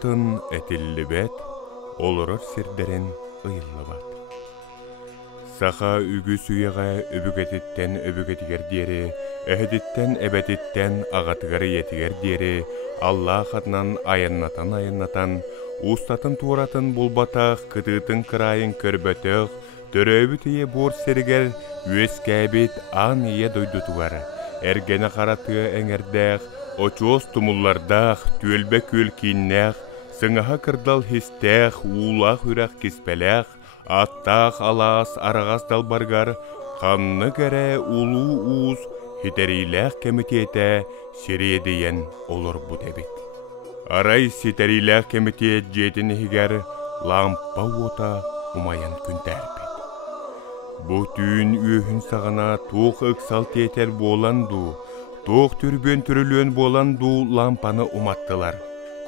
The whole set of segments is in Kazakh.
туатын этиллибет, олорор сирдерен ыйыллыбат. Саха үгү суяға өбүгетиттен өбүгетигер диери, эхедиттен эбетиттен ағатыгары етигер диери, Аллах атынан аяннатан, устатын тууратын булбатах, кытыытын кырайын көрбөтөх, төрөбүт ие бур сергер, үескәбит ан ие дойдутугар, эргене қаратыгы эңердэх, очуос тумуллардах, түөлбе күл киннэх, сыңаха кырдал хистэх, уулах үрэх киспелэх, аттах алаас арагас далбаргар, қанны кәрі улу уз, хитерилэх комитете сиредейен олор бұд әбет. Арай ситерилэх комитет жетіні хигер лампа ота умаян күнтәрбет. Бұ түйін үйін сағана тоқ ықсал тетер боланду, тоқ түрбен түрілен боланду лампаны уматтылар.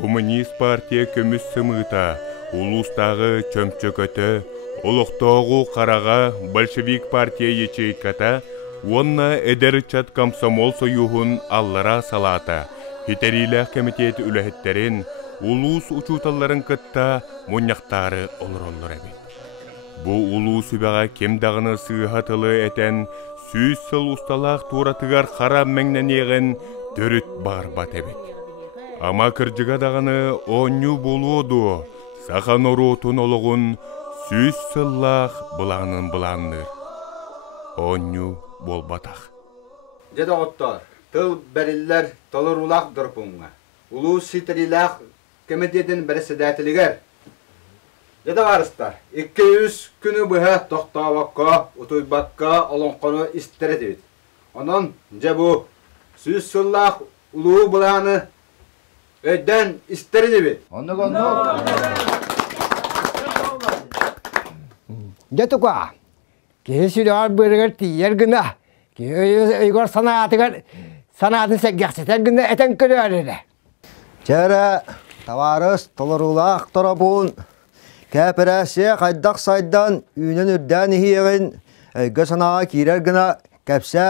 Коммунист партия көміс сымыта, улустағы чөмчөкөті, олықтоғу қараға большевик партия ячейката, онна эдерчат комсомол союхун аллара салата, хитерилэх комитет үләхеттерін, улус учуталларын кытта мұняқтары олыр әбет. Бұ улус үбәға кемдағыны сыйхатылы әтен, сүйіз сыл усталақ туратыгар қара мәңнен егін дөріт бағырбат әбет. Ама кіржіға дағыны оню болуоду, сақан орутун олығын сүйіз сыллақ бұланыр. Оню болбатақ. Деда оттар, тыл бәрілер толырулақ дұрпыңға. Улу ситерилақ комитетін бірі сәдәтілігер. Деда ғарыстар, 200 күні бұға тоқтаваққа, ұтойбаққа олонқоны істері дейд. Онын жабу сүйіз сыллақ улу бұланы өйден істері дейд. Жетука, кешілер бұрығыр тиер күні, үйгір санатын сәггәксетер күні әтен көрерді. Жәрі, таварыс, толырулақ тұрабуын, кәпірәсе қайдақ сайдан үйінен үрдән ехеғін, өйгі санаға кейрер күні кәпсә.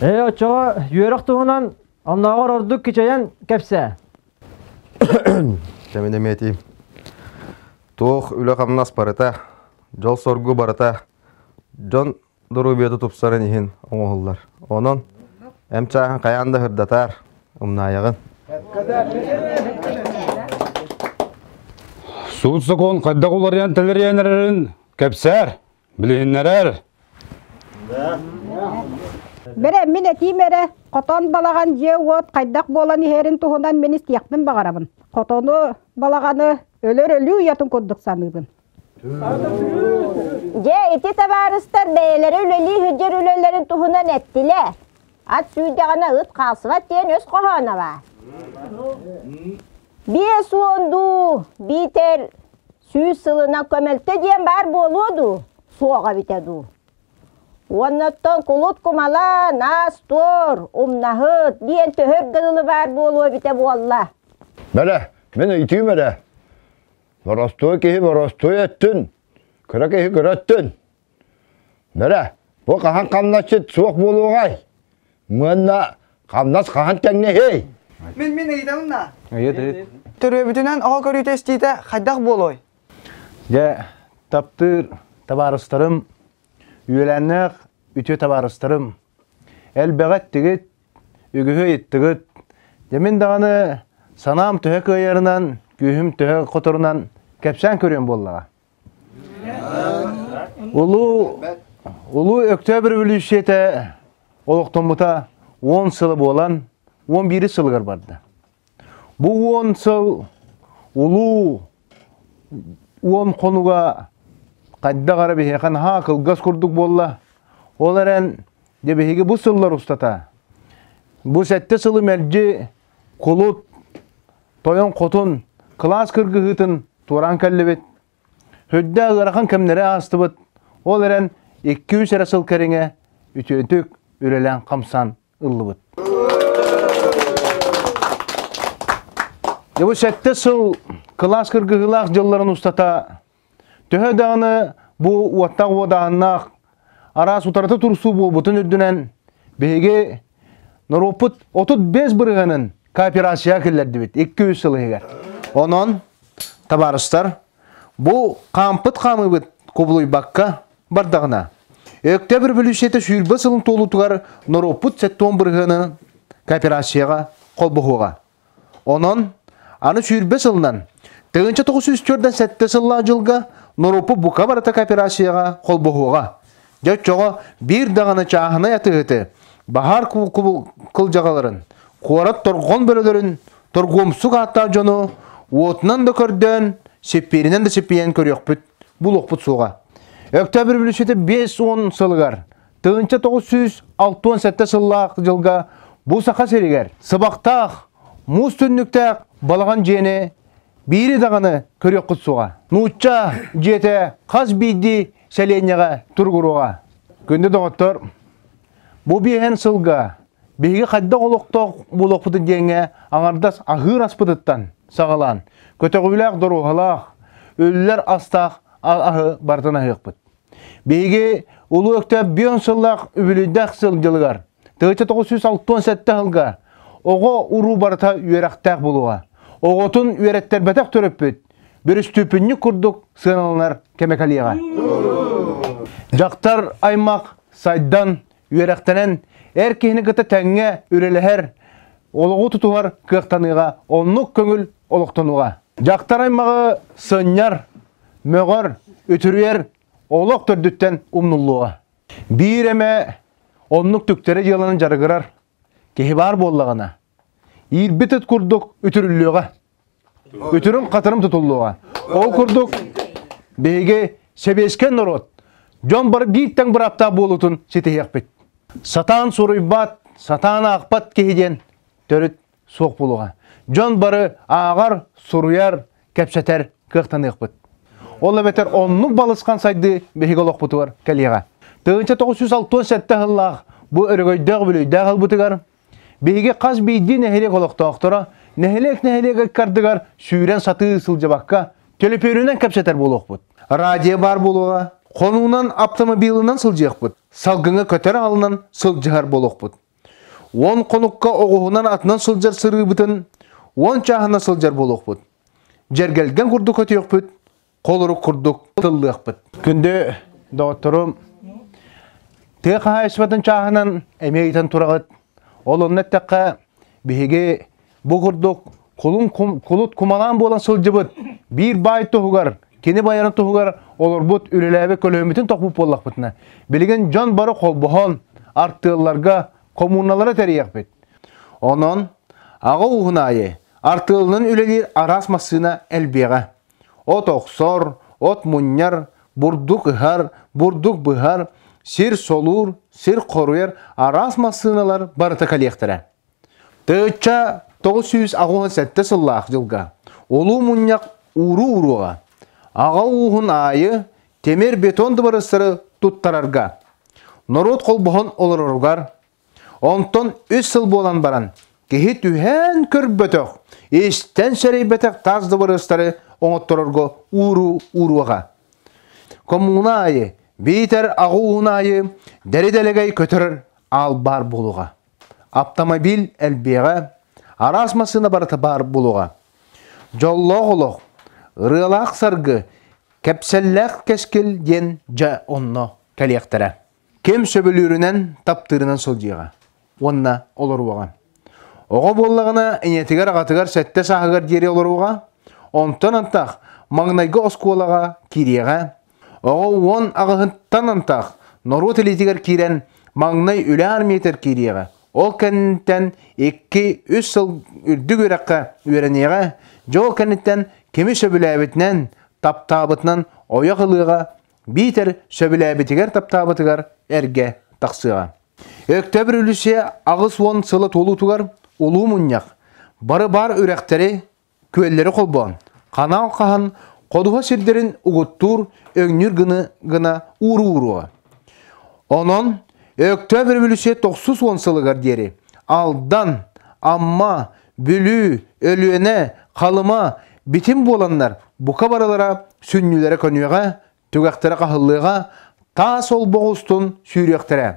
Очаға үйеріқ тұғынан амнағар ордық кечайын кәпсә. Кәміне метейм. Тоқ үлі қамнас барыта, жол соргу барыта, жон дұру беті тұпсарын ехін оңғылдар. Оның әмчағын қаянды хүрдатар, ұмнайығын. Суытсықон қайда қолариян тілеренерін кәпсәр, білейіннерер. Бере мен әтеймері, қотон балаған же от қайдақ болан ерін тұғынан мен істияқпен бағарабын. Қотоны балағаны өлөр өлі ұятын көддік санығын. Же, ити табарыстар бәйелері өлелі хүджер өлелерін тұғынан әттілі. Ат сүйдеғана ұт қалсыват дейін өз қоғана ба. Бие суонду, битер сүй сылына көмелті дейін бар болуду, суаға бітеду. Оннаттан кулут кумала, нас тор, умнахыт, дейін төхөр гылы бар болуы біте болла. Мәлі, мен үйтейм әлі. Варастой кейі варастой әттін, күрі кейі күрәттін. Мәлі, бұл қахан қамнашыт суық болу ғай. Мұнна қамнас қахан тәңне хей. Мен үйдемін на. Түрі бүтінен аға көрітес дейді қайдақ болуй. Таптыр табарыстырым, үйеләннәқ үте табарыстырым. Әлбәғат тігіт, үгігі еттігіт. Демен дағаны санам түхі көйерінен, күйім түхі құтырынан кәпсән көрен боллаға. Улу өктөбір үлішеті олықтың бұта 10 сылы болан 11 сылғыр барды. Бұл 10 сыл улу 10 қонуға қайда қарап еқан хақыл ғыз күрдік болла. Олар ән дебеге бұл сыллар ұстата. Бұл сәтті сылы мәлже құлыт, тойын қотын, класс кіргіғытын туран кәлі бет. Хөдді ағырақан кәмнері асты бет. Олар ән 200 әрі сыл кәріңе үтетік үрелен қамсан ұлы бет. Бұл сәтті сыл класс кіргіғылақ жылларын ұстата. Төхі дағыны бұл уаттақ одағынақ арас ұтарты тұрсу бұл бұтын үрдінен беге Норопут 35 бұрғанын кооперация келерді бет, 200 сылы егер. Онон, табарыстар, бұл қампыт қамы бет көбілой баққа бардағына. Өктөбір бүлішеті сүйірбі сылын толу тұғар Норопут 10 бұрғанын кооперацияға қол бұғуға. Онон, аны сүйірбі сылынан 1904-ден 7 сылла жылға Норопут бұқа барата кооперацияға қол бұғуға. Жөт жоға бір дағаны чағына ятығыты, бағар қыл жағаларын, қуарат торғон бөлілерін, торғомсық аттар жону, отынан да көрден, сепперінен де сеппейен көрек бүт, бұл оқпыт суға. Өктөбір бүлішеті 5-10 сылығар, 1967 сыллақ жылға бұл сақа серегер. Сыбақтақ, мұз түнніктақ балаған жені, бейрі дағаны көрек құт суға. Нұтча жеті қаз бейді сәленеға тұрғыруға. Көнді доғыттыр, бұл бейхен сылға, бейге қадда қолықтық бұл оқпыты денге аңардас ағыр аспыдыттан сағалан. Көтіғіләқ дұруғалақ, өлілер астақ ағы бартына ғықпыт. Бейге ұлы өктәп 10 сыллақ үбілідәқ сыл жылығар. 1967 жылға оғы ұру барыта үйерақтақ болуға. Оғытын үйереттер бәтәк төріп бүт. Бір үстүпінні күрдік сығыналынар кемекалияға. Жақтар аймақ сайдан үйерақтанен әркейіні ғыты тәңге үреліғер олығы тұтуғар қықтаныға онлық көңіл олықтануға. Жақтар аймағы сынняр, мөғар, өтірер олық түрдіттен ұмнулуға. Бір әмі онлық түктері жыланын жарығырар, кехі бар боллағына. Ирбітіт күрдік өтірілуға. Өтірін қатырым тұтылуға. Ол күрдік бейге себескен нұрот. Жон бары биттен бір апта болутын сетейек бет. Сатан сұрыйбат, сатан ақпат кейден төріт соқ болуға. Жон бары ағар, сұрыяр, кәпсәтер қықтанық бет. Ол әбетер онлық балысқан сайды бейге олық бұты бар кәлеға. 1967 жыллақ бұл өрігойдөг білейдөг албытыгар. Бейге қаз бейді нәхелек олықтақтыра, нәхелек кардыгар сүйрен саты сылжабаққа төлепөрінен кәпсәтер болуқ бұд. Радио бар болуға, қонуынан автомобилынан сылжық бұд. Салғыңы көтер алынан сылжығар болуқ бұд. Он қонуққа оғуынан атынан сылжар сыры бұтын, он чағына сылжар болуқ бұд. Жергелген күрді көтеуқ бұд, қолыры күрдік тыллық бұд. Күнде доғыттырым, теқа айсыбатын чағынан әмейтін тұрағыд. Ол оннеттаққа бейге бұғырдық құлыт құмалан болан сылжыбыд. Bir бай тұғығар, кені байырын тұғығар, олар бұд үреләбі көлөметін тоқпып болақ бұтына. Білген жон бары қолбұған артығыларға, коммуналары тәрияқ бет. Онын аға ұғын айы, артығылының үлелер арас масына әлбеға. От оқсор, от мұньяр, бұрдық ұғар, бұрдық бұғар, сир солур, сир қоруер арас масыналар барыта калияқтыра. Тыгытча 967 сыллақ жылға олу мұньяқ уру-уруға. Аға уғын айы темер бетонды барыстары тұттарарға. Норот қолбұғын олырырғар. Онтон 3 сыл болан баран. Кехет үйән көр бөтіқ. Естен сәрей бәтіқ тазды барыстары оңыттырырғы уру-уруға. Коммуна айы бейтер ағуын айы дәрі-дәлегей көтірір ал бар болуға. Автомобиль әлбеға, арас масына барыты бар болуға. Жоллоғылық, ұрылақ сарғы, кәпсәлләқ кәскіл ден жа онны кәлияқтыра. Кем сөбілерінен таптырынан сылжыға. Онна олар оған. Оға боллағына әнетігер ағатығар сәтті сағығар дері олар оға. Онтан антақ маңнайғы оскуалаға киреға. Оға он ағығынттан антақ нору тілетігер кирен маңнай үлі арметер киреға. Ол кәнінттен 2-3 сыл үрді көрәққа өренеға. Жол кәнінттен кемі сөбіләбітінен таптабытынан ояқылыға бейтер сөбіләбітігер таптабытығар әрге тақсыға. Өктөбір үлісе ағыз 10 сылы толу тұғар ұлу мұньяқ. Бары бар өрәқтері көллері қолбуан. Қанал қахан қодуға сердерін ұғыттур өңнір ғына уру-уруға. Онын өктөбір үлісе 910 сылығар дері. Алдан, амма, бүлі, өліөне, қалыма, бітім боланлар бұқа баралара сүннілері көнуеға, түгәқтері қағылыға, та сол боғыстың сүйректері.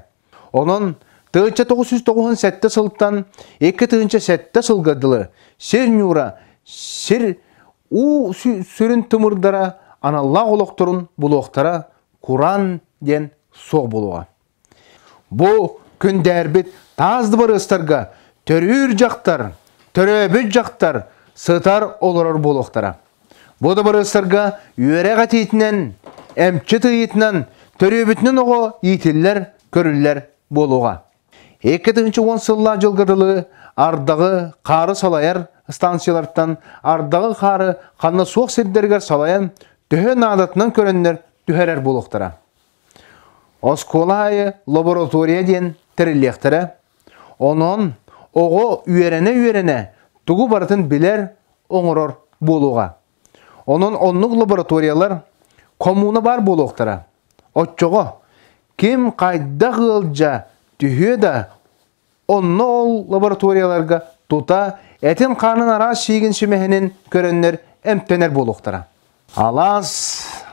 Оның тыынча 997 сылттан 2-7 сылгадылы сер нюра сер у сүрін тымырдара аналла олықтырын бұлуқтара Куран ден соқ болуға. Бұ күндәрбет тазды бар ыстарға төрүр жақтар, төрөбіт жақтар сытар олырар болуқтара. Бұды бар ыстарға үйереға тейтінен, әмчі тыйтінен, төрөбітінен оғы етілер, көрілер болуға. 2010 сылла жылғыдылы ардағы қары салайар станциялардан ардағы қары қанна соқ сердергер салаян түхен адатынан көрінер түхерер болуқтара. Осколайы лаборатория ден тірілектірі, onun oğu üyerene tuğu baratın biler oğurur buluğa. Onun onluk laboratoriyalar komuna bar buluqtara. Otçoğu kim qayda qılca tühüye da onlu ol laboratoriyalarga tuta etin qarnın araz şeygin şimehinin körünler emtener buluqtara.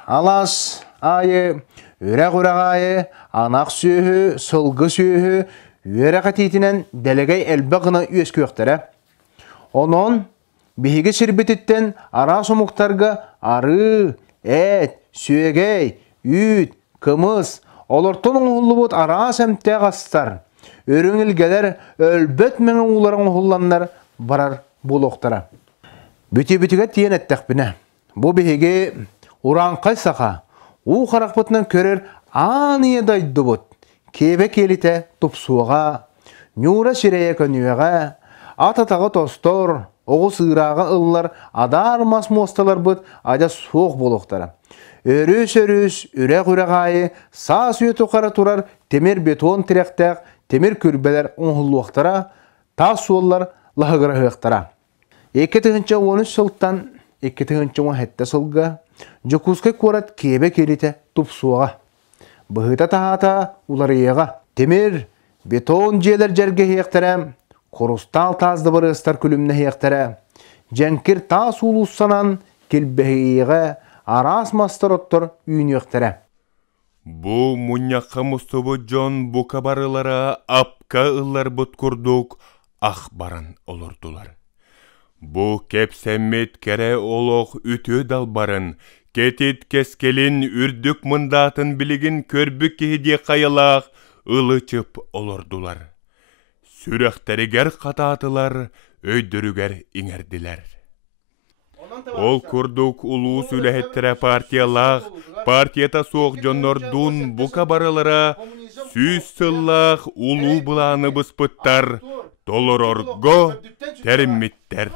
Alas ayı Үрәк-үрәк айы, анақ сүйі, сылғы сүйі, үрәк атейтінен дәлегей әлбі ғына өз көқтірі. Onun бігі сірбететтен ара сомуқтарға ары, әт, сүйегей, үйт, кымыз, олыртын ұңғылы бұд ара сәмтә ғастар. Өріңілгелер өлбет мәңі ұларын ұғыланлар барар болуқтыра. Бүті-бүтіге тиен әттәқпіне. Бұ бігі ұран қайсаға. У қарақпытынан көрер аныя дайды бұд. Кебе келіте тұпсуға, нюра ширее көнуеға, ататағы тостор, оғы сығырағы ұллар, адар мас мосталар бұд, ада соқ болуқтара. Өріс-өріс, үрәк-үрәк айы, сас үйеті қара тұрар, темір бетон тіректәк, темір күрбелер оңғылуақтара, тас суоллар лағығырағықтара. 2013 сылттан 2017 сылға, Жокускай корат кебе келите тупсуға. Бұғыта тағата уларыяға. Темір, бетон желер жерге хеқтірі, корустал тазды бір ыстар күлімні хеқтірі. Жәнкір тас улуссанан келбеғеға арас мастар оттыр үйін ектірі. Бұ мұняққа мұстыбы жон бұқа барылара апқа ұллар бұт күрдік ақ баран олырдылар. Бұ кепсәммет кәрі олық үті далбарын, кетет кескелін үрдік мұндатын білігін көрбік кейде қайылақ ылычып олырдылар. Сүрәқтәрігер қататылар, өйдірігер еңерділер. Ол күрдік ұлу сүләхеттірі партиялақ, партията соқ жоннордун бұқа барылара, сүйс сыллақ ұлу бұланы бұспыттар, толырорго тәрімметтер.